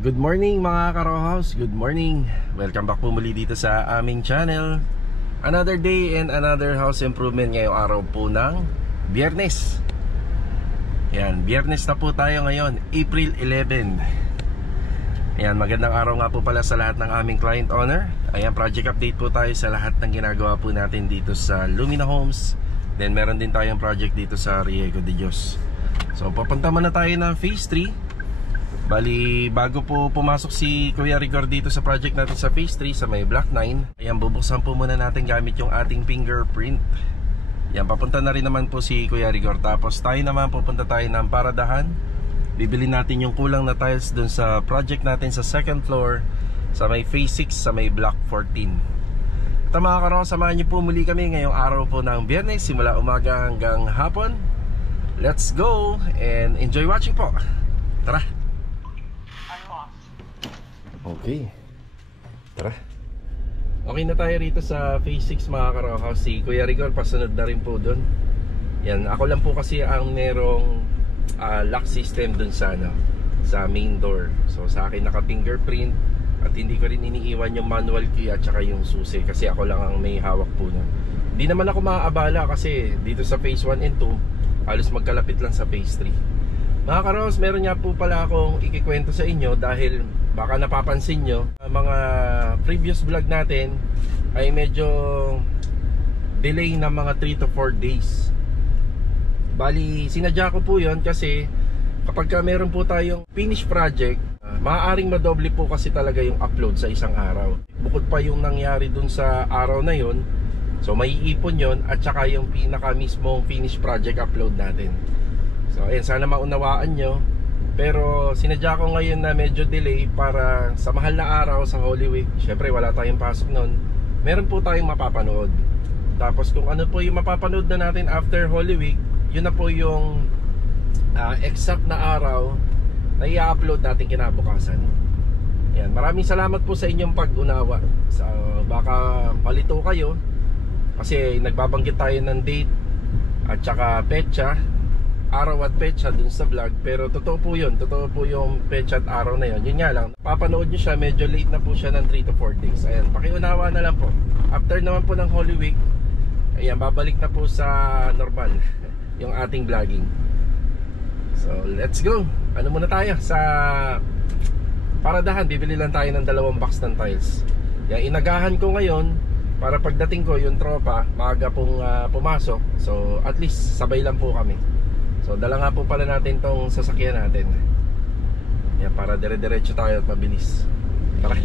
Good morning mga ka-Rohouse, good morning. Welcome back po muli dito sa aming channel. Another day and another house improvement ngayong araw po ng Biyernes. Yan, Biyernes na po tayo ngayon, April 11. Yan, magandang araw nga po pala sa lahat ng aming client owner. Ayan, project update po tayo sa lahat ng ginagawa po natin dito sa Lumina Homes. Then meron din tayong project dito sa Riego de Dios. So papunta muna tayo ng phase 3. Bali, bago po pumasok si Kuya Rigor dito sa project natin sa phase 3 sa may block 9, ayan, bubuksan po muna natin gamit yung ating fingerprint. Yan, papunta na rin naman po si Kuya Rigor. Tapos tayo naman pupunta tayo ng Paradahan. Bibili natin yung kulang na tiles dun sa project natin sa second floor sa may phase 6 sa may block 14. Ito mga karo, samahan niyo po muli kami ngayong araw po ng Biyernes, simula umaga hanggang hapon. Let's go and enjoy watching po. Tara! Okay, tara. Okay na tayo rito sa phase 6 mga ka-Rohouse. Si Kuya Rigor pasunod na rin po dun. Yan, ako lang po kasi ang merong lock system dun sa main door. So sa akin naka fingerprint at hindi ko rin iniiwan yung manual key at saka yung susi, kasi ako lang ang may hawak po nun. Hindi naman ako maaabala kasi dito sa phase 1 and 2 halos magkalapit lang sa phase 3. Mga ka-Rohouse, meron nga po pala akong ikikwento sa inyo dahil baka napapansin nyo, mga previous vlog natin ay medyo delay na mga 3 to 4 days. Bali, sinadya ko po yon kasi kapag meron po tayong finished project, maaaring madoble po kasi talaga yung upload sa isang araw. Bukod pa yung nangyari dun sa araw na yon, so may iipon yon at saka yung pinaka mismong finished project upload natin. So ayun, sana maunawaan nyo. Pero sinadya ko ngayon na medyo delay para sa mahal na araw sa Holy Week. Syempre wala tayong pasok nun, meron po tayong mapapanood. Tapos kung ano po yung mapapanood na natin after Holy Week, yun na po yung exact na araw na i-upload natin kinabukasan. Yan, maraming salamat po sa inyong pag-unawa. So, baka palito kayo kasi nagbabanggit tayo ng date at saka petsa, araw at petsa dun sa vlog, pero totoo po yun, totoo po yung petsa at araw na yun. Yun nga lang, papanood nyo siya, medyo late na po siya ng 3 to 4 days. Ayan, pakiunawa na lang po. After naman po ng Holy Week, ayan, babalik na po sa normal yung ating vlogging. So let's go. Ano muna tayo sa Paradahan, bibili lang tayo ng 2 box ng tiles. Yan, inagahan ko ngayon para pagdating ko yung tropa maaga pong pumasok. So at least sabay lang po kami. So dala nga po pala natin tong sasakyan natin. Yan, para dire-diretso tayo at mabilis. Tara.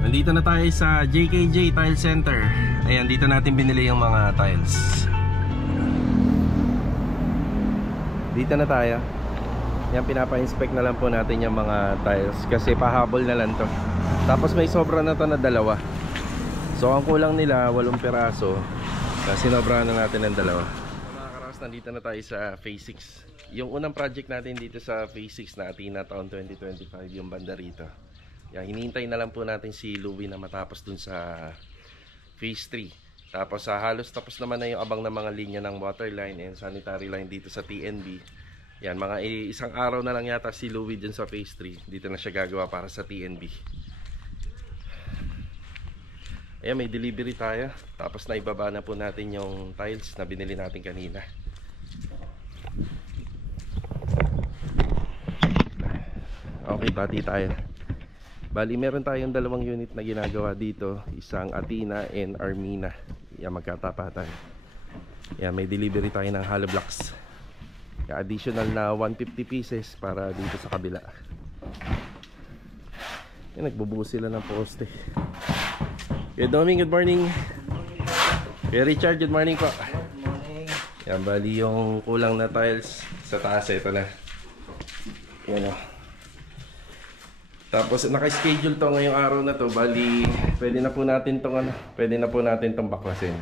Nandito na tayo sa JKJ Tile Center. Ayan, dito natin binili yung mga tiles. Dito na tayo. Yan, pinapa-inspect na lang po natin yung mga tiles kasi pahabol na lang to. Tapos may sobra na to na 2. So ang kulang nila 8 piraso. Kasi sinobrahan na natin ng 2. Mga ka-Rohouse, nandito na tayo sa phase 6. Yung unang project natin dito sa phase 6 na Athena taon 2025, yung banda rito. Yan, hinihintay na lang po natin si Louie na matapos dun sa phase 3. Tapos halos tapos naman na yung abang na mga linya ng water line and sanitary line dito sa TNB. Yan, mga isang araw na lang yata si Louie dun sa phase 3. Dito na siya gagawa para sa TNB. Ayan, may delivery tayo. Tapos naibaba na po natin yung tiles na binili natin kanina. Okay, bati tayo. Bali, meron tayong 2 unit na ginagawa dito. Isang Athena and Armina. Yan, magkatapatan. Yan, may delivery tayo ng hollow blocks. Yan, additional na 150 pieces para dito sa kabila. Yan, nagbubuhos sila ng poste. Good morning, good morning. Kuya Richard, good morning po. Good morning. Yan, bali yung kulang na tiles sa taas, ito na. Yan o. Tapos naka-schedule to ngayong araw na to. Bali, pwede na po natin tong pwede na po natin tong baklasin.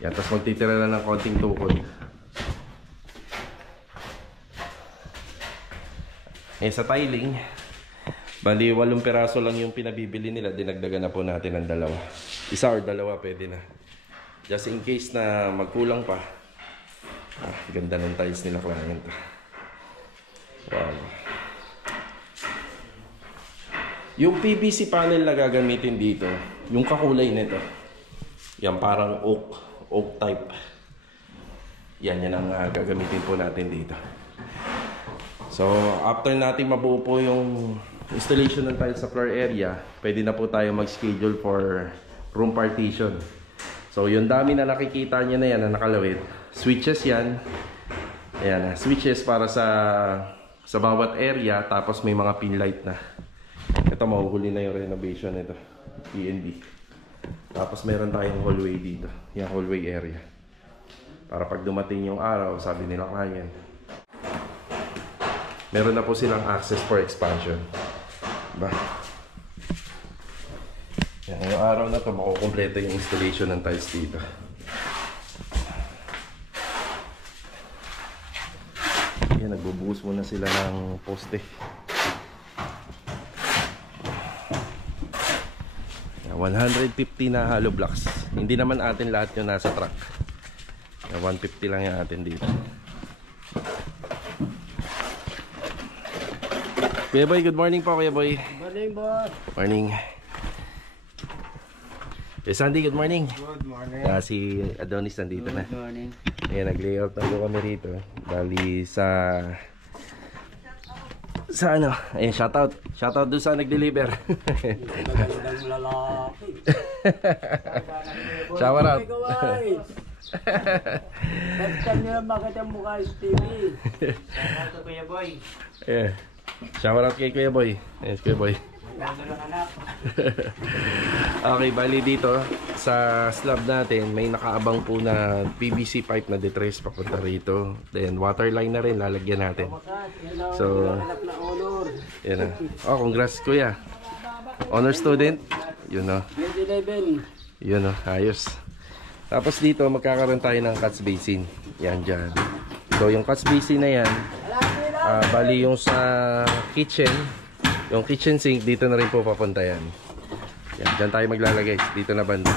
Yan, tapos magtitira lang ng konting tukod. Sa tiling, bali 8 piraso lang yung pinabibili nila, dinagdagan na po natin ng 2. Isa or 2 pwede na. Just in case na magkulang pa. Ganda ng tiles nila client. Wow. Yung PVC panel na gagamitin dito, yung kakulay nito, yan parang oak type. Yan ang gagamitin po natin dito. So after natin mabuo po yung installation ng tiles sa floor area, pwede na po tayo mag-schedule for room partition. So yung dami na nakikita nyo na yan na nakalawit, switches yan. Ayan, switches para sa bawat area, tapos may mga pin light na. Ito mahuhuli na yung renovation nito, P&B. Tapos meron tayong hallway dito, yung hallway area. Para pag dumating yung araw, sabi nila client, meron na po silang access for expansion. Diba? Yan, yung araw na ito, makukumpleto yung installation ng tiles dito. Yan, nagbubuhos muna sila ng poste. Yan, 150 na hollow blocks. Hindi naman atin lahat yung nasa truck. Yan, 150 lang yung atin dito. Kuya Boy, good morning po Kuya Boy. Good morning, boss. Morning. Sandy, good morning. Good morning. Si Adonis nandito na. Good morning. Ayan, nag-layout na po kami rito. Bali sa ano, ayun, shoutout. Shoutout doon sa nag-deliver. Magandang lalaki. Shower out. Next time nyo makita ang mukha sa TV. Shout out Kuya Boy. Yeah. Shower out kay Kuya Boy. Yes, Kuya Boy. Okay, bali dito sa slab natin may nakaabang po na PVC pipe na detrace papunta rito. Then water line na rin lalagyan natin. So, yan na. Oh, congrats Kuya. Honor student. Yun o. Yun o, ayos. Tapos dito magkakaroon tayo ng catch basin. Yan dyan. So yung catch basin na yan, bali yung sa kitchen, yung kitchen sink, dito na rin po papunta yan. Yan, dyan tayo maglalagay, dito na banda.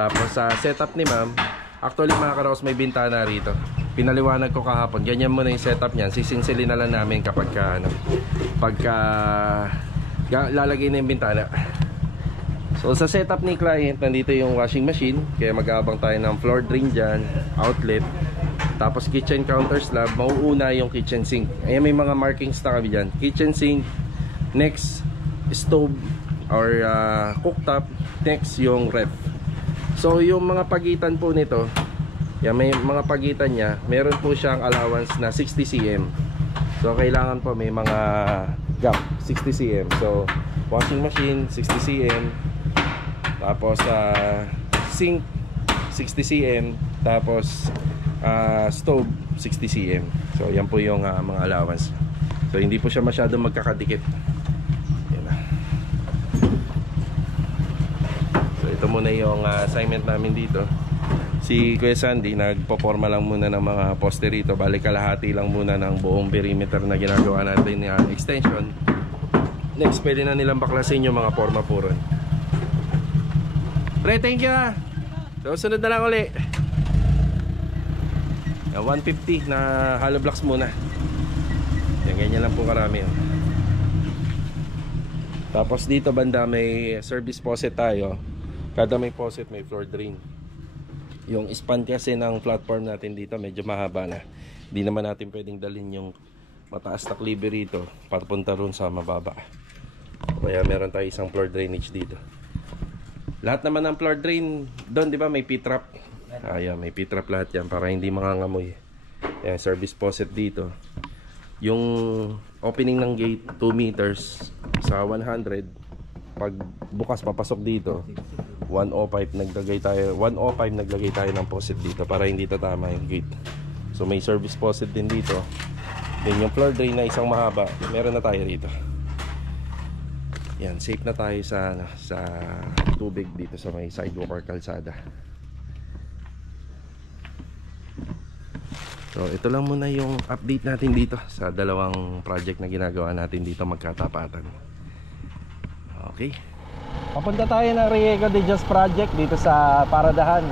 Tapos sa setup ni ma'am, actually mga karaos, may bintana rito. Pinaliwanag ko kahapon, ganyan muna yung setup niyan. Sisinsilin na lang namin kapag lalagay na yung bintana. So sa setup ni client, nandito yung washing machine, kaya mag-aabang tayo ng floor drain dyan, outlet. Tapos kitchen counter slab, mauuna yung kitchen sink. Ayan, may mga markings na kami dyan. Kitchen sink, next stove or cooktop, next yung ref. So yung mga pagitan po nito, yan, may mga pagitan niya, meron po siyang allowance na 60 cm. So kailangan po may mga gap, 60 cm. So washing machine, 60 cm. Tapos sink, 60 cm. Tapos stove 60 cm. So yan po yung mga allowance. So hindi po siya masyadong magkakadikit. Yan na. So ito muna yung assignment namin dito. Si Kuya Sandy nagpoporma lang muna ng mga poste rito. Balik kalahati lang muna ng buong perimeter na ginagawa natin ng extension. Next pwede na nilang baklasin yung mga forma po ron. Pre, thank you. So sunod na lang ulit. 150 na hollow blocks muna. Yan, ganyan lang po karami yun. Tapos dito banda may service faucet tayo. Kada may faucet may floor drain. Yung span kasi ng platform natin dito medyo mahaba na. Hindi naman natin pwedeng dalhin yung mataas na cleaver rito papunta ron sa mababa. Kaya meron tayo isang floor drainage dito. Lahat naman ng floor drain doon, di ba, may P-trap. Ayan, may P-trap lahat yan para hindi mangangamoy. Ayan, service faucet dito. Yung opening ng gate 2 meters sa 100. Pag bukas papasok dito 105 naglagay tayo ng faucet dito para hindi tatama yung gate. So may service faucet din dito. Then yung floor drain na isang mahaba, meron na tayo rito. Yan, safe na tayo sa tubig dito sa may sidewalk or kalsada. So ito lang muna yung update natin dito sa dalawang project na ginagawa natin dito magkatapatan. Okay. Papunta tayo ng Riego de Dios project dito sa Paradahan.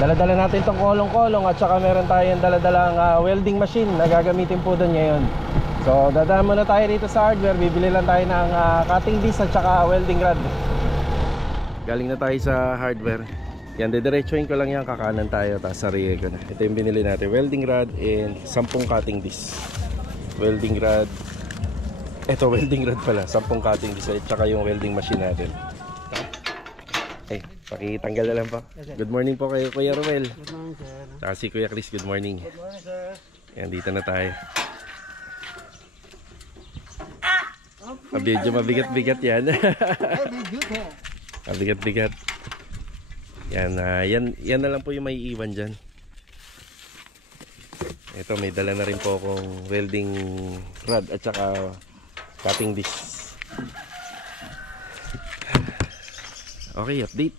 Dala-dala natin tong kolong-kolong at saka meron tayong dala-dalang welding machine na gagamitin po doon ngayon. So dadaan muna tayo rito sa hardware. Bibili lang tayo ng cutting disc at saka welding rod. Galing na tayo sa hardware. Yan, didiretsuhin ko lang yan. Kakanan tayo, tapos sarili ko na. Ito yung binili natin, welding rod and 10 cutting disc. Welding rod. Ito, welding rod pala, 10 cutting disc at saka yung welding machine natin. Eh, pakitanggal na lang po. Good morning po kayo, Kuya Ruel. Good morning, sir. Saka si Kuya Chris, good morning. Good morning, sir. Yan, dito na tayo. Medyo mabigat-bigat yan. Mabigat-bigat. Yan, yan na lang po yung may iwan dyan. Ito, may dala na rin po akong welding rod at saka cutting disc. Okay, update.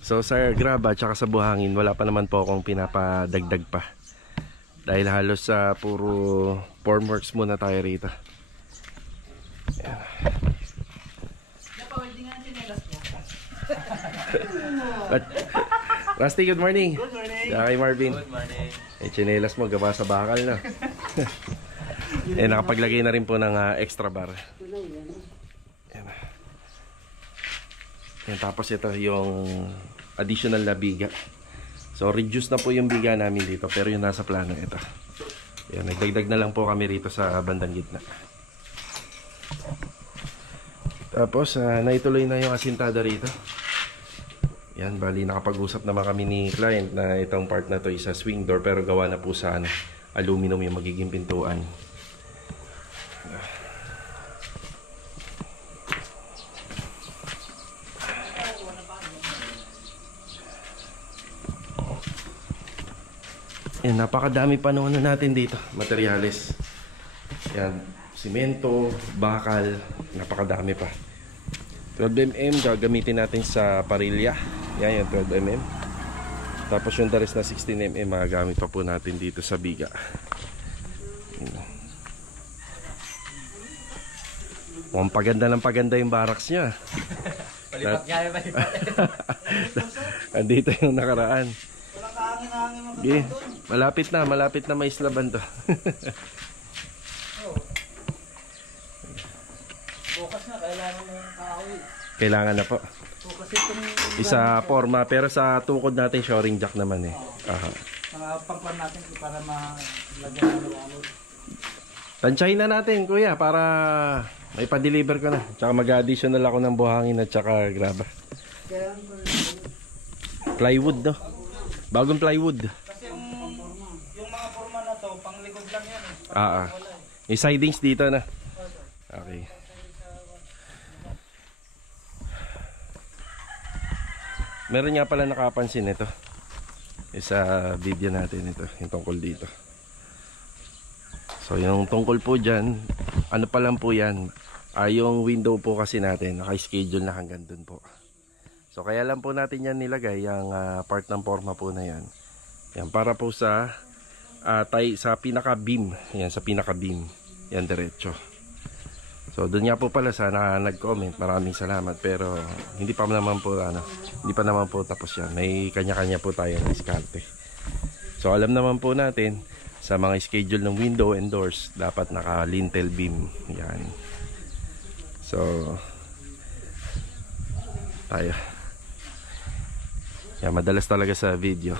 So sa graba at saka sa buhangin, wala pa naman po akong pinapadagdag pa. Dahil halos sa puro formworks muna tayo rito. Yan. Rusty, good morning. Good morning. Saka kay Marvin. Good morning. Eh, chinelas mo, gawa sa bakal na. Eh, nakapaglagay na rin po ng extra bar. Yan. Yan, tapos ito yung additional na biga. So, reduce na po yung biga namin dito, pero yung nasa plano ito. Yan, nagdagdag na lang po kami rito sa bandang gitna. Tapos, naituloy na yung asintada rito. Yan, bali nakapag-usap naman kami ni client na itong part na to is a swing door, pero gawa na po sa aluminum yung magiging pintuan. Yan, napakadami pa naman natin dito, materyales. Yan, simento, bakal, napakadami pa. 12mm gagamitin natin sa parilya. Yan yung 12mm. Tapos yung the rest na 16mm magagamit pa po natin dito sa biga. Mukhang paganda ng paganda yung barracks niya. Palipat nga yung palipat. Andito yung nakaraan. Walang kahangin-hangin mga Okay. Malapit na may islaban to. bukas na, kailangan mo yung kahoy. Kailangan na po. Bukas itong Isa forma, pero sa tukod natin shoring jack naman eh. Aha. mga pangkwan natin para malagyan ng ano. Tansyahin na natin kuya para may pa-deliver ko na. Tsaka mag-additional ako ng buhangin at tsaka graba. Kaya Plywood no? Bagong plywood. kasi yung mga forma na to, panglikod lang yan eh. Yung sidings dito na. Okay. Meron nga pala nakapansin ito. Sa video natin ito, yung tungkol dito. So yung tungkol po dyan, ano pa lang po yan, yung window po kasi natin, naka-schedule na hanggang dun po. So kaya lang po natin yan nilagay, yung part ng forma po na yan. Yan, para po sa sa pinaka-beam. Yan, sa pinaka-beam. Yan, diretso. So doon nga po pala sana nag-comment, maraming salamat, pero hindi pa naman po hindi pa naman po tapos yan. May kanya-kanya po tayo ng diskarte. So alam naman po natin sa mga schedule ng window and doors dapat naka lintel beam. Yan. So tayo. Yan, madalas talaga sa video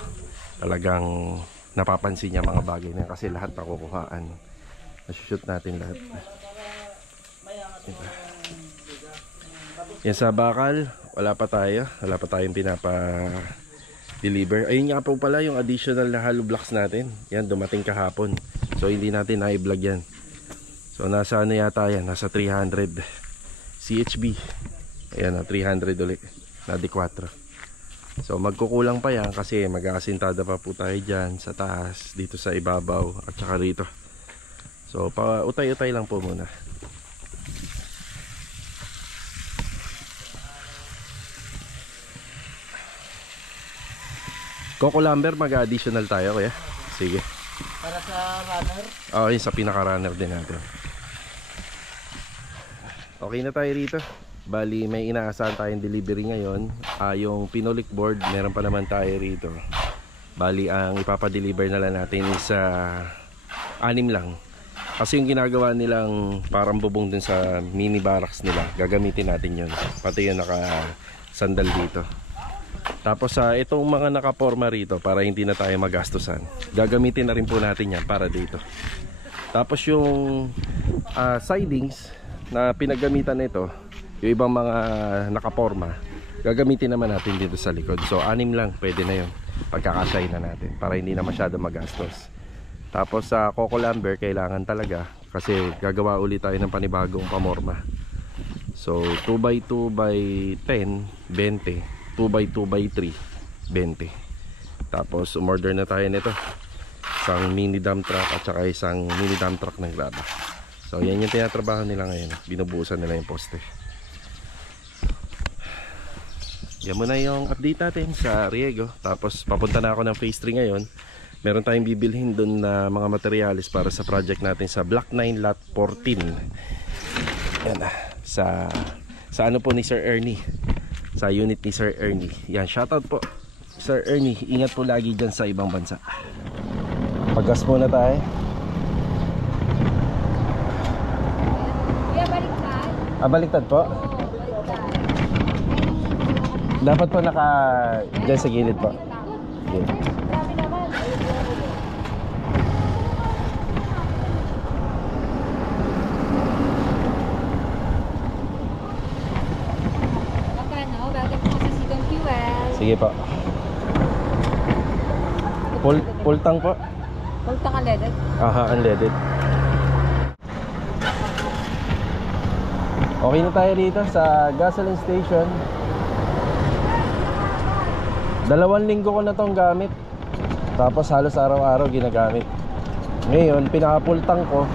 talagang napapansin niya mga bagay na kasi lahat nakukuhaan. Na-shoot natin lahat. Yan sa bakal, wala pa tayong pinapa-deliver. Ayun nga po pala yung additional na hollow blocks natin. Yan, dumating kahapon. So hindi natin na-i-vlog yan. So nasa ano yata yan, nasa 300 CHB. Ayan na, 300 ulit na D4. So magkukulang pa yan kasi mag-aasintada pa po tayo dyan sa taas, dito sa ibabaw at saka rito. So pa-utay-utay lang po muna. Coco lumber, mag-additional tayo kuya. Sige. Para sa runner? Oo, yun sa pinaka-runner din natin. Okay na tayo rito. Bali, may inaasahan tayong delivery ngayon. Yung pinolik board, meron pa naman tayo rito. Bali, ang ipapadeliver na lang natin is 6 lang. Kasi yung ginagawa nilang parang bubong dun sa mini barracks nila, gagamitin natin yun. Pati yung naka-sandal dito. Tapos itong mga nakaporma rito, para hindi na tayo magastusan, gagamitin na rin po natin yan para dito. Tapos yung sidings na pinaggamitan nito, yung ibang mga nakaporma, gagamitin naman natin dito sa likod. So 6 lang, pwede na yun. Pagkakasay na natin para hindi na masyado magastos. Tapos sa Coco Lumber kailangan talaga kasi gagawa ulit tayo ng panibagong pamorma. So 2x2x10, 20. 2x2x3, 20. Tapos umorder na tayo nito. Isang mini dump truck at saka isang mini dump truck ng graba. So yan yung tinatrabaho nila ngayon. Binubuhusan nila yung poste. Yan muna yung update natin sa Riego. Tapos papunta na ako ng phase 3 ngayon. Meron tayong bibilhin dun na mga materials para sa project natin sa Block 9 Lot 14. Yan na. Sa ano po ni Sir Ernie. Sa unit ni Sir Ernie. Yan, shoutout po Sir Ernie. Ingat po lagi dyan sa ibang bansa. Paggas muna tayo. Kuya, baliktad? Baliktad po? Oo, baliktad. Dapat po naka dyan sa gilid po. Okay. Grabe naman. Magkano? Bakit mo sa Sidong Fuel? Sige po. Full tank po. Full tank unleaded? Aha, unleaded. Okay na tayo dito sa gasoline station. 2 linggo ko na tong gamit. Tapos halos araw-araw ginagamit. Ngayon, pinaka-full tank ko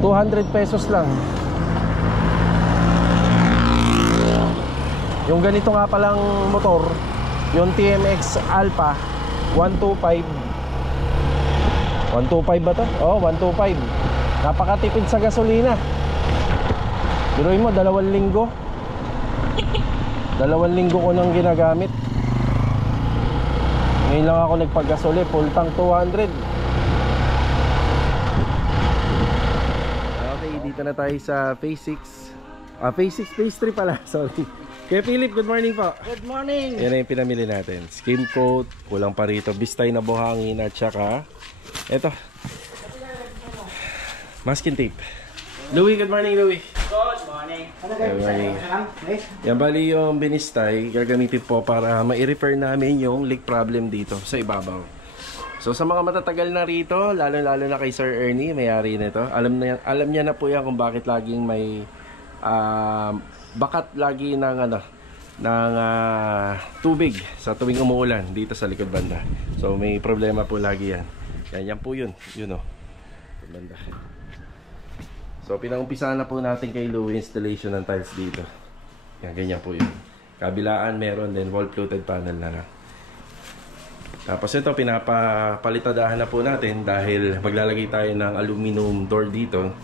200 pesos lang. Yung ganito nga palang motor, yung TMX Alpha 125. 125 ba to? Oh, 125. Napakatipid sa gasolina. Biruin mo, 2 linggo. 2 linggo ko nang ginagamit. Ngayon lang ako nagpaggasoli, full tank 200. Okay, dito na tayo sa phase 6. Phase 6, phase 3 pala, sorry. Kaya Philip, good morning po. Good morning. Yan na yung pinamili natin. Skim coat, kulang pa rito, bistay na buhangin at saka eto, masking tape. Louie, good morning Louie. Good morning. Good morning. Yan bali yung binistay, gagamitin po para ma-repair namin yung leak problem dito sa ibabaw. So sa mga matatagal na rito, lalo-lalo na kay Sir Ernie, may-ari nito, alam niya na po yan kung bakit laging may bakat lagi ng tubig sa tuwing umuulan dito sa likod banda. So may problema po lagi yan. Yan po yun oh. Banda. So pinaumpisa na po natin kay Louie installation ng tiles dito. Yan, ganyan po yun. Kabilaan meron din wall fluted panel na lang. Tapos ito pinapalitadahan na po natin dahil maglalagay tayo ng aluminum door dito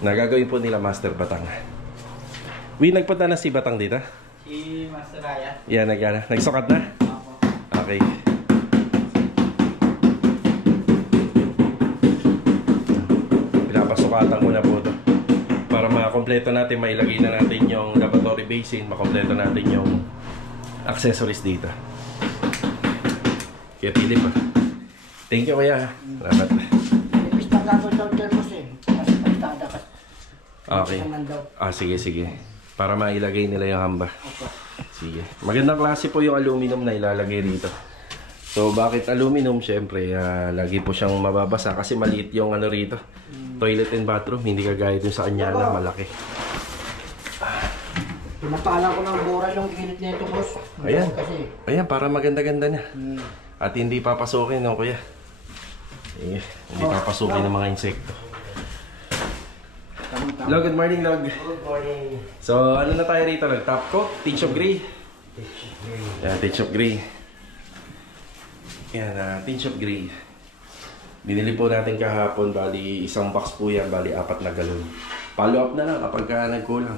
na gagawin po nila Master Batang. Nagpunta na si Batang dito? Si Master Raya. Yan, nagsukat na? Okay. Pinapasukatan ko na po ito para makompleto natin, mailagay na natin yung lavatory basin, makompleto natin yung accessories dito. Kaya Philip, thank you kuya. Salamat. Pistang gagawin daw termos eh. Kasi pagtada ka. Okay. Sige. Para mailagay nila yung hamba. Sige. Magandang klase po yung aluminum na ilalagay rito. So bakit aluminum? Siyempre lagi po siyang mababasa kasi maliit yung ano rito, toilet and bathroom. Hindi kagaya dun sa kanya na malaki. Pinapalan ko ng bora yung gilid nito, boss. Ayan. Kasi Ayan, para maganda-ganda na. At hindi papasukin, no kuya? Sige. Hindi papasukin ng mga insekto. Log, good morning Log. good morning. So ano na tayo rito? Top coat, tinge of gray. Yan, tinge of gray. Yan, tinge of gray. Binili po natin kahapon, bali isang box po yan, bali 4 na galon. Follow up na lang kapag nagkulang.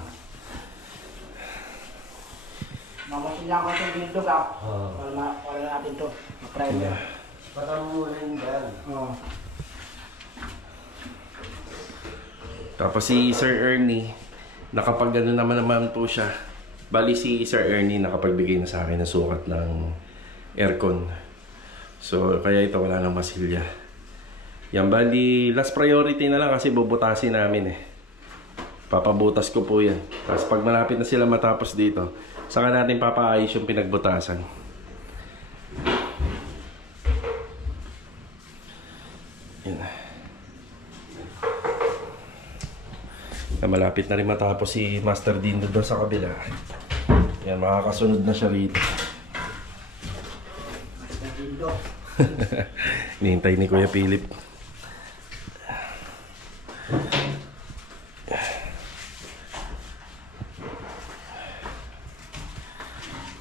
Mamasin lang ko itong bildog para natin ito. Ma-primer. Patang muna yung dyan. Oo. Tapos si Sir Ernie, nakapag-ano naman po siya. Bali si Sir Ernie nakapagbigay na sa akin ng sukat ng aircon. So kaya ito wala nang masilya. Yan, bali last priority na lang kasi bubutasin namin eh. Papabutas ko po yan. Tapos pag malapit na sila matapos dito, saka natin papaayos yung pinagbutasan. Yan. Malapit na rin matapos si Master Dean doon sa kabila. Yan, makakasunod na siya rito. Nihintay ni Kuya Philip.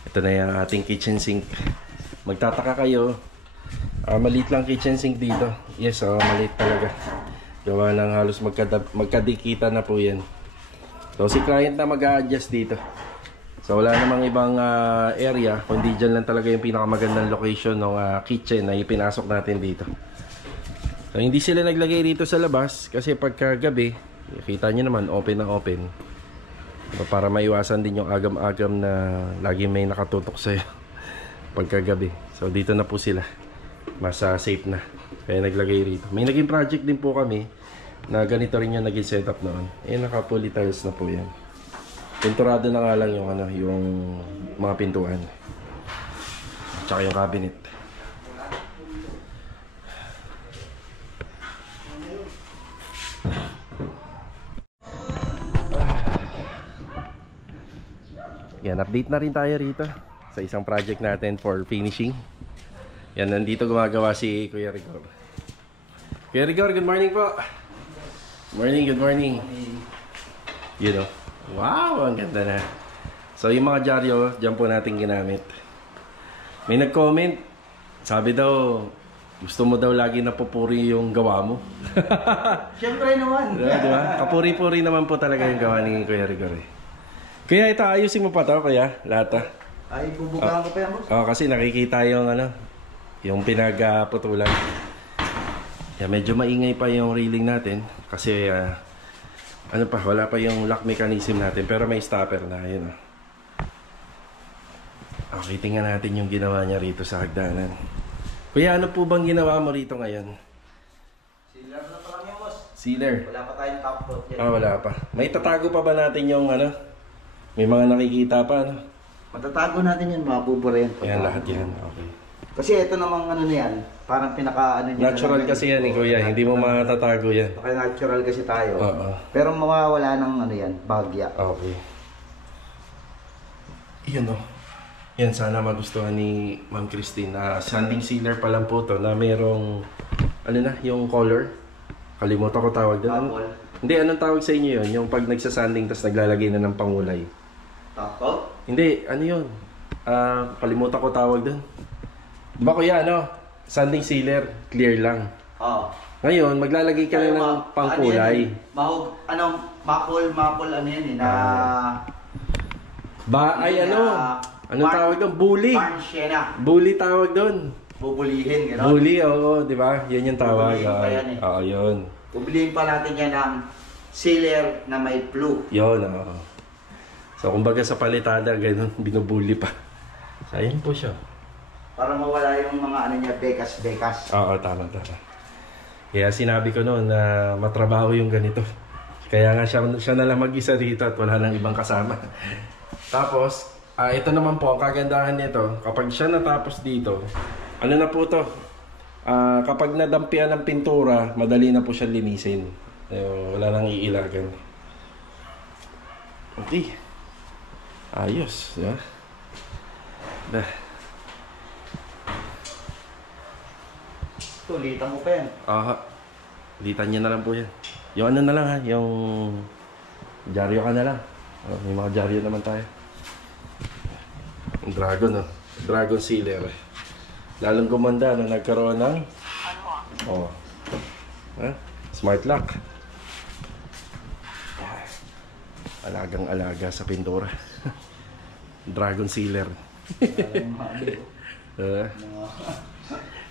Ito na yung ating kitchen sink. Magtataka kayo, maliit lang kitchen sink dito. Yes, maliit talaga. Gawa ng halos magkadikita na po yan. So si client na mag-a-adjust dito. So wala namang ibang area, kundi dyan lang talaga yung pinakamagandang location ng kitchen na ipinasok natin dito. So hindi sila naglagay rito sa labas kasi pagkagabi, kita nyo naman open na open. So, para maiwasan din yung agam-agam na lagi may nakatutok sa'yo pagkagabi. So dito na po sila, mas safe na. Kaya naglagay rito. May naging project din po kami na ganito rin yung naging setup noon. Naka-poly tiles na po yan. Pinturado na nga lang yung yung mga pintuan. Tsaka yung cabinet. Yan, update na rin tayo rito sa isang project natin for finishing. Yan, nandito gumagawa si Kuya Rigor. Kuya Rigor, good morning po. Good morning. You know. Wow, ang ganda na. So yung mga dyaryo, dyan po natin ginamit. May nag-comment, sabi daw, gusto mo daw lagi napupuri yung gawa mo. Siyempre naman. Diba? Kapuri-puri naman po talaga yung gawa ni Kuya Rigor eh. Kaya ito, ayusin mo pa ito, Kuya, lahat. Ay, bubukaan ko pa yan, boss. Kasi nakikita yung yung pinagputulan. Medyo maingay pa yung railing natin kasi wala pa yung lock mechanism natin pero may stopper na, yun. Okay, tingnan natin yung ginawa niya rito sa hagdanan. Kuya, ano po bang ginawa mo rito ngayon? Sealer na pa lang yan, boss. Sealer? Wala pa tayong top coat yan. Wala pa. May tatago pa ba natin yung may mga nakikita pa, Matatago natin yan, mabubura yan. Ayan, lahat yan. Okay. Kasi ito namang na yan, parang pinaka niya. Natural kasi yan Kuya, hindi mo matatago yan. Kaya natural kasi tayo. Pero mawawala ng yan, bagya. Okay. Yun Yan, sana magustuhan ni Ma'am Christine. Sanding sealer pa lang po to na merong, yung color. Kalimutan ko tawag doon. Hindi, anong tawag sa inyo yun? Yung pag nagsasanding tapos naglalagay na ng pangulay. Top? Hindi, ano yun? Kalimutan ko tawag doon. Diba Kuya, sanding sealer, clear lang. Oo. Ngayon, maglalagay ka na ng pangkulay. Makul, ano yan na... Anong tawag doon? Bully. Pansiena. Bully tawag doon. Bubulihin, gano'n? Bully, oo, di ba? Yan yung tawag. Bubulihin pa yan eh. Oo, yun. Bubulihin pa natin yan ng sealer na may blue. Yun, oo. So, kumbaga sa palitada, ganun, binubuli pa. So, ayun po siya. Para mawala yung mga niya, bekas-bekas. Oo, tama. Kaya sinabi ko noon na matrabaho yung ganito. Kaya nga siya na lang mag-isa dito at wala nang ibang kasama. Tapos, ito naman po, ang kagandahan nito, kapag siya natapos dito, na po to? Kapag nadampian ng pintura, madali na po siya linisin. Wala nang iilagan. Okay. Ayos. Yeah. Litan mo pa yan. Litan niya na lang po yan. Yung na lang yung dyaryo ka na lang. May mga dyaryo naman tayo. Yung dragon, dragon sealer. Lalong gumanda na nagkaroon ng smart lock. Alagang-alaga sa pintura. Dragon sealer.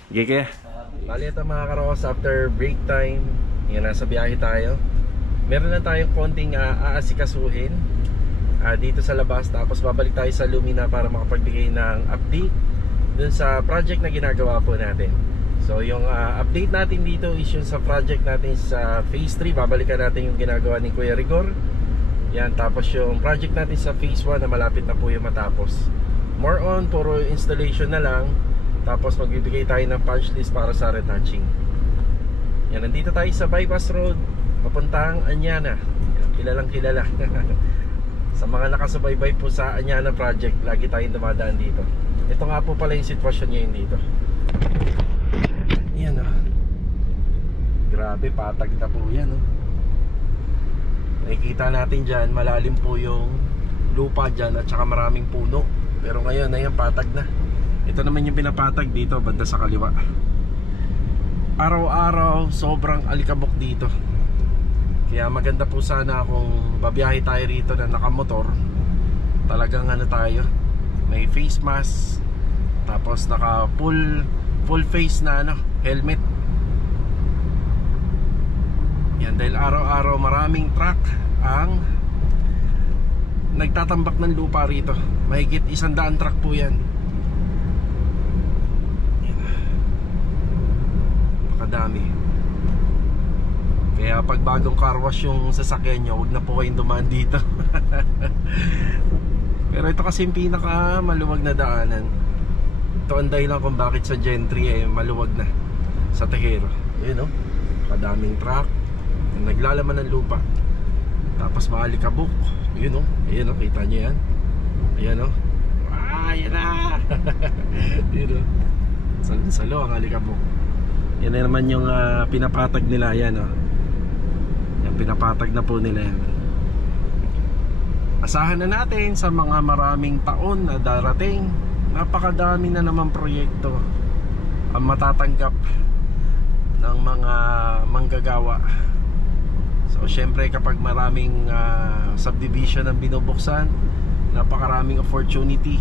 Okay, kaya bali ito mga karokos, after break time, nasa biyahe tayo. meron lang tayong konting aasikasuhin dito sa labas. Tapos babalik tayo sa Lumina para makapagbigay ng update dun sa project na ginagawa po natin. So yung update natin dito is yung sa project natin sa phase 3. Babalikan natin yung ginagawa ni Kuya Rigor. Yan, tapos yung project natin sa phase 1 na malapit na po yung matapos. More on, puro installation na lang. Tapos magbibigay tayo ng punch list para sa retouching. Yan, nandito tayo sa bypass road papuntang Anyana. Yan, kilalang kilala. Sa mga nakasubaybay po sa Anyana project, lagi tayong dumadaan dito. Ito nga po pala yung sitwasyon ngayon dito. Yan oh. Grabe, patag na po yan oh. Nakikita natin dyan, malalim po yung lupa dyan at saka maraming puno. Pero ngayon, ayan, patag na. Ito naman yung pinapatag dito, banda sa kaliwa. Araw-araw, sobrang alikabok dito. Kaya maganda po sana kung babiyahe tayo rito na nakamotor. Talagang ano tayo, may face mask, tapos naka full face na ano, helmet. Yan, dahil araw-araw maraming truck ang nagtatambak ng lupa rito. Mahigit 100 truck po yan. Pakadami. Kaya pag bagong car wash yung sasakyan nyo, huwag na po kayong dumaan dito. Pero ito kasi yung pinaka maluwag na daanan. Ito ang dahilan kung bakit sa Gentry maluwag na sa Tejero. Yun o, kadaming truck naglalaman ng lupa. Tapos maalikabok. Yun o, ayan o, kita nyo yan. Ayan o, ayan na. Yun o, salo ang alikabok. Yan na naman yung pinapatag nila. Ayan o, yung pinapatag na po nila yan. Asahan na natin sa mga maraming taon na darating, napakadami na naman proyekto ang matatanggap ng mga manggagawa. So syempre kapag maraming subdivision ang binubuksan, napakaraming opportunity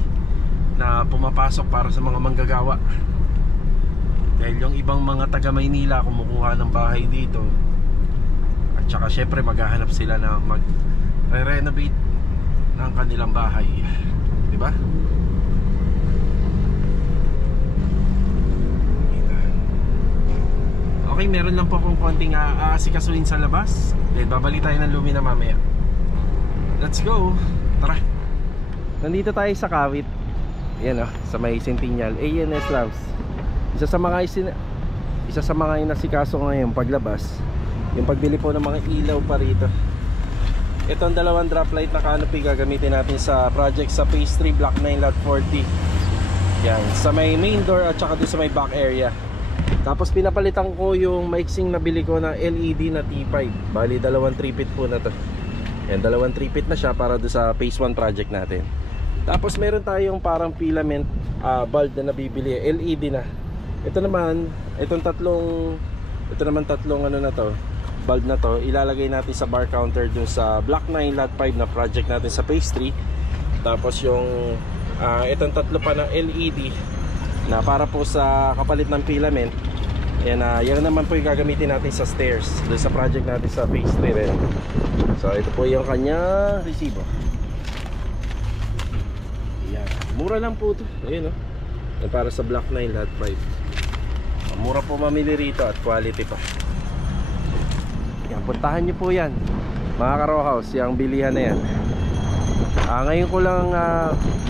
na pumapasok para sa mga manggagawa. Dahil yung ibang mga taga Maynila kumukuha ng bahay dito. At saka syempre maghahanap sila na mag-renovate ng kanilang bahay. Diba? Okay, meron lang po akong konting aasikasuhin sa labas. Then babalik tayo ng Lumina mamaya. Let's go. Tara. Nandito tayo sa Kawit. Yan oh, sa may Centennial ANS Labs. Isa sa mga inasikaso ngayon paglabas, yung pagbili po ng mga ilaw pa rito. Itong dalawang drop light na canopy gagamitin natin sa project sa phase 3 block 9 lot 40. Yan, sa may main door at saka doon sa may back area. Tapos pinapalitan ko yung mixing na bili ko na LED na T5. Bali dalawang 3-pit po na to. Yan, dalawang 3-pit na siya para doon sa phase 1 project natin. Tapos meron tayong parang filament bulb na nabibili, LED na. Ito naman tatlong ano na to, bulb na to, ilalagay natin sa bar counter dun sa block 9 lot 5 na project natin sa phase 3. Tapos yung itong tatlo pa na LED na para po sa kapalit ng filament. Yan, yan naman po yung gagamitin natin sa stairs dun sa project natin sa phase 3 rin. So ito po yung kanya resibo. Yan, mura lang po ito. Ayun o, para sa block 9 lot 5. Mura po mamili rito at quality pa. Yan, puntahan nyo po yan mga ka-row house, yung bilihan na yan. Ngayon ko lang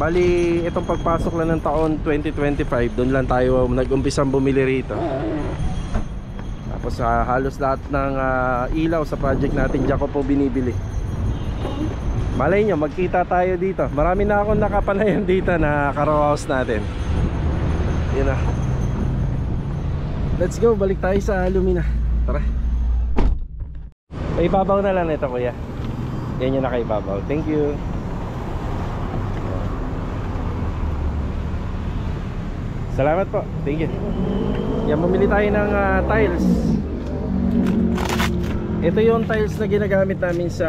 bali itong pagpasok lang ng taon 2025, doon lang tayo nag-umpisang bumili rito. Tapos halos lahat ng ilaw sa project natin diyan ko po binibili. Malay nyo, magkita tayo dito. Marami na akong nakapanayan dito na ka-row house natin. Yun na. Let's go, balik tayo sa Lumina. Tara. Ibabaw na lang ito kuya. Yan yung nakaibabaw. Thank you. Salamat po. Thank you. Yan, bumili tayo ng tiles. Ito yung tiles na ginagamit namin sa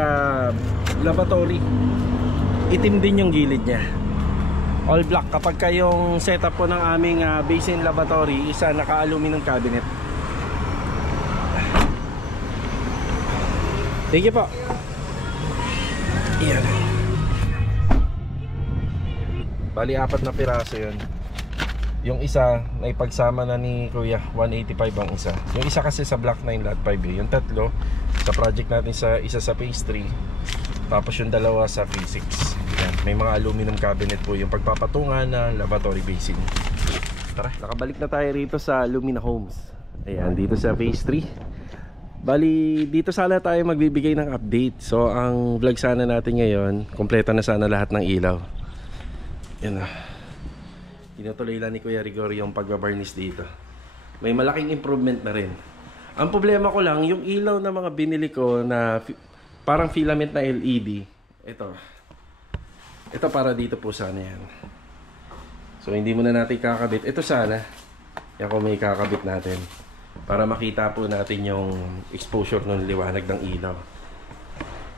lavatory. Itim din yung gilid niya. All black. Kapag kayong setup po ng aming basin lavatory, isa naka-aluminum cabinet. Thank you po. Yan. Bali, 4 na piraso yun. Yung isa, naipagsama na ni Kuya, 185 ang isa. Yung isa kasi sa Block 9 Lot 5 eh. Yung tatlo, sa project natin sa isa sa Phase 3. Tapos yung dalawa sa Phase 6. Yan. May mga aluminum cabinet po yung pagpapatungan ng lavatory basin. Tara, nakabalik na tayo rito sa Lumina Homes. Ayan, dito sa Phase 3. Bali, dito sana tayo magbibigay ng update. So, ang vlog sana natin ngayon, kompleto na sana lahat ng ilaw. Yan na. Tinutuloy lang ni Kuya Rigor yung pagbabarnish dito. May malaking improvement na rin. Ang problema ko lang, yung ilaw na mga binili ko na parang filament na LED. Ito para dito po sana yan. So hindi muna natin kakabit. Ito sana. Yan kung may kakabit natin. Para makita po natin yung exposure ng liwanag ng ilaw.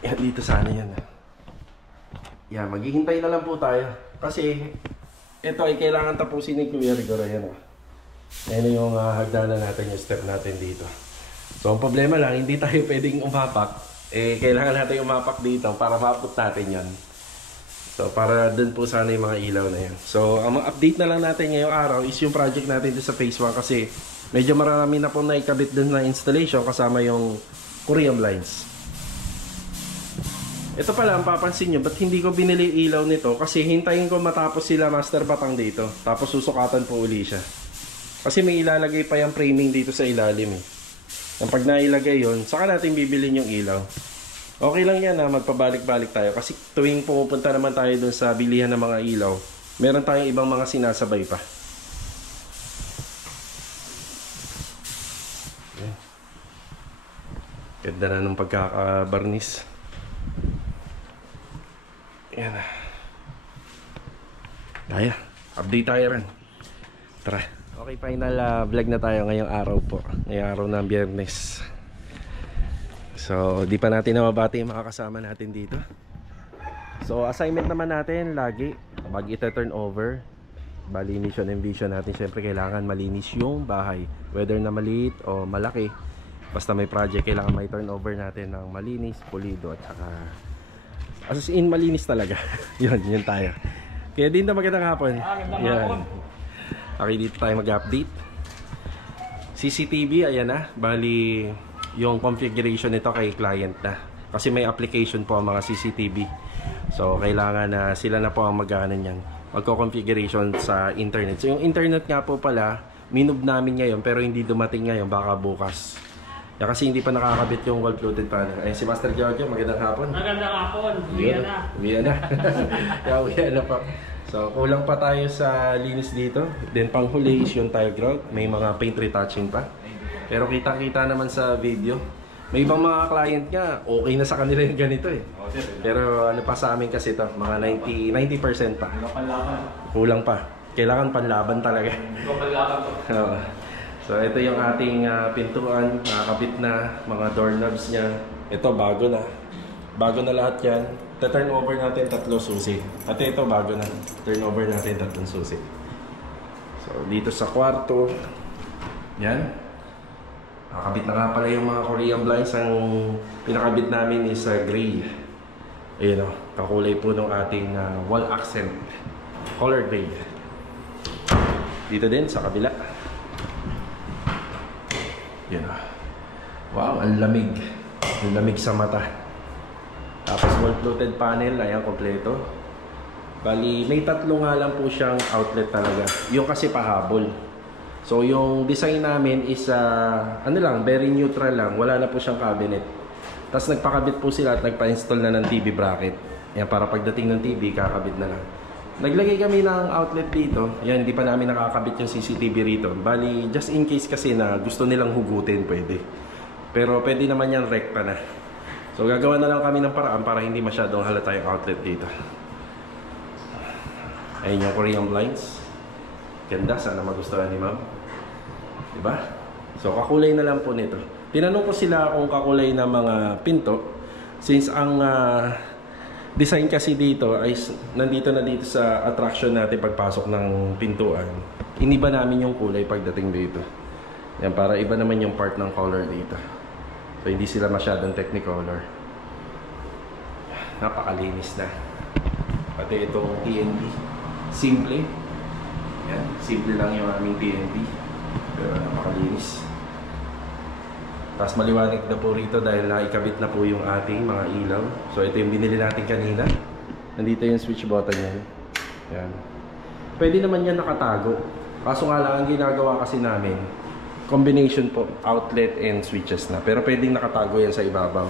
Yan, dito sana yan. Yan, maghihintay na lang po tayo. Kasi ito ay kailangan tapusin ni Kuya Rigor. Ayan o. Ayan yung hagdanan natin, yung step natin dito. So ang problema lang, hindi tayo pwedeng umapak. Kailangan natin umapak dito para ma-upload natin yan. So para dun po sana yung mga ilaw na yan. So ang update na lang natin ngayong araw is yung project natin dito sa Phase 1. Kasi medyo marami na po naikabit dun na installation kasama yung Korean blinds. Ito pala, ang papansin nyo, ba't hindi ko binili ilaw nito? Kasi hintayin ko matapos sila master batang dito. Tapos susukatan po uli siya. Kasi may ilalagay pa yung framing dito sa ilalim eh. Ang pag nailagay yon, saka natin bibilin yung ilaw. Okay lang yan na magpabalik-balik tayo. Kasi tuwing pupunta naman tayo dun sa bilihan ng mga ilaw, meron tayong ibang mga sinasabay pa. Ganda na ng pagkakabarnis. Yan. Tayo. Update tayo rin. Tara. Okay, final vlog na tayo ngayong araw po. Ngayong araw ng Biyernes. So, di pa natin namabati yung mga kasama natin dito. So, assignment naman natin lagi. Pag ita-turn over, bali mission and vision natin, syempre kailangan malinis yung bahay. Whether na maliit o malaki, basta may project, kailangan may turn over natin ng malinis, pulido at saka as in malinis talaga. yun tayo. Kaya din na magandang hapon. Yan. Okay, dito tayo mag-update. CCTV, ayan na. Bali, yung configuration nito kay client na. Kasi may application po ang mga CCTV. So, kailangan na sila na po ang mag-ano niyan. Magko-configuration sa internet. So, yung internet nga po pala, minove namin ngayon pero hindi dumating ngayon. Baka bukas. Ya, kasi hindi pa nakakabit yung wall-floated panel. Ayun si Master Giorgio, magandang hapon. Magandang hapon, uwian na. Uwian na. Uwian na pa. So, kulang pa tayo sa linis dito. Then, panghuli is yung tile grout. May mga paint retouching pa. Pero kita-kita naman sa video. May ibang mga client nga, okay na sa kanila yung ganito eh. Pero ano pa sa amin kasi ito, mga 90% pa. Kulang pa. Kailangan panlaban talaga. So ito yung ating pintuan, nakakabit na, mga doorknobs niya. Ito bago na. Bago na lahat yan. Turn over natin 3 susi. At ito bago na. Turn over natin 3 susi. So dito sa kwarto, yan. Nakakabit na nga pala yung mga Korean blinds. Ang pinakabit namin is gray. Ayun o, kakulay po ng ating wall accent. Color gray. Dito din sa kabila. Yan. Wow, ang lamig. Ang lamig sa mata. Tapos wall-floated panel, ayan, kompleto. Bali, may 3 nga lang po siyang outlet talaga. Yung kasi pahabol. So, yung design namin is, ano lang, very neutral lang. Wala na po siyang cabinet. Tapos nagpakabit po sila at nagpa-install na ng TV bracket. Yan, para pagdating ng TV, kakabit na lang. Naglagay kami ng outlet dito. Yan, hindi pa namin nakakabit yung CCTV rito. Bali, just in case kasi na gusto nilang hugutin, pwede. Pero pwede naman yan rekta na. So, gagawa na lang kami ng paraan para hindi masyadong halata yung outlet dito. Ayun yung Korean blinds. Ganda, sana magustuhan ni ma'am. Diba? So, kakulay na lang po nito. Tinanong ko sila kung kakulay ng mga pinto. Since ang design kasi dito ay nandito na dito sa attraction natin pagpasok ng pintuan. Iniba namin yung kulay pagdating dito. Yan, para iba naman yung part ng color dito. So, hindi sila masyadong technicolor. napakalinis na. Pati itong TNB, simple. Yan, simple lang yung aming TNB, pero napakalinis. Tapos maliwanag na po rito dahil naikabit na po yung ating mga ilaw. So ito yung binili natin kanina. Nandito yung switch button yan. Yan. Pwede naman yan nakatago. Kaso nga lang ang ginagawa kasi namin, combination po, outlet and switches na. Pero pwedeng nakatago yan sa ibabaw.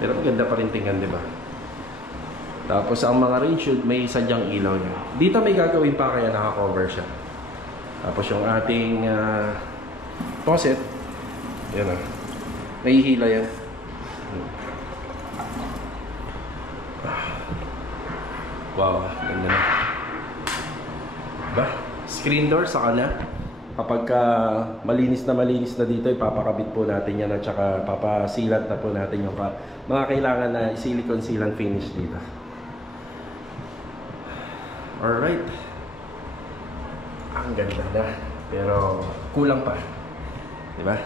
Pero maganda pa rin tingnan, di ba? Tapos ang mga rain shield, may sadyang ilaw niya. Dito may gagawin pa kaya naka-cover siya. Tapos yung ating faucet, yan o. Nahihila yan. Wow, ganda na. Diba? Screen door sa kana. Kapag malinis na dito, ipapakabit po natin yan at saka papasilat na po natin yung mga kailangan na silicone sealant finish dito. Alright. Ang ganda na. Pero kulang pa. Diba?